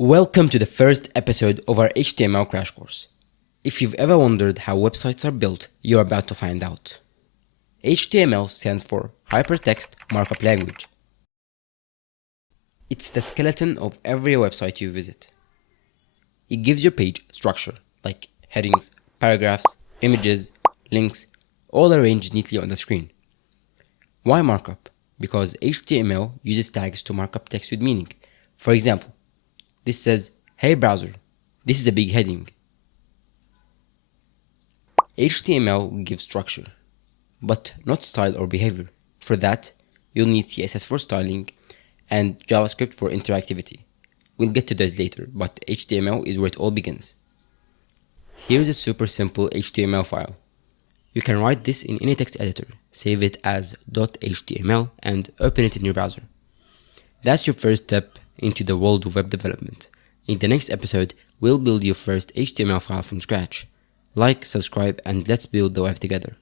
Welcome to the first episode of our HTML crash course. If you've ever wondered how websites are built, you're about to find out. HTML stands for Hypertext Markup Language. It's the skeleton of every website you visit. It gives your page structure, like headings, paragraphs, images, links, all arranged neatly on the screen. Why markup? Because HTML uses tags to mark up text with meaning. For example, this says, "Hey browser." This is a big heading. HTML gives structure, but not style or behavior. For that, you'll need CSS for styling and JavaScript for interactivity. We'll get to those later, but HTML is where it all begins. Here's a super simple HTML file. You can write this in any text editor, save it as .html, and open it in your browser. That's your first step into the world of web development. In the next episode, we'll build your first HTML file from scratch. Like, subscribe, and let's build the web together.